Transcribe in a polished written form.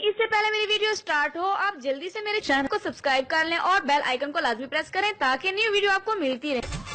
इससे पहले मेरी video start हो आप जल्दी से मेरे चैनल को सब्सक्राइब कर लें और बेल आइकन को लाजमी प्रेस करें ताकि न्यू वीडियो आपको मिलती रहे।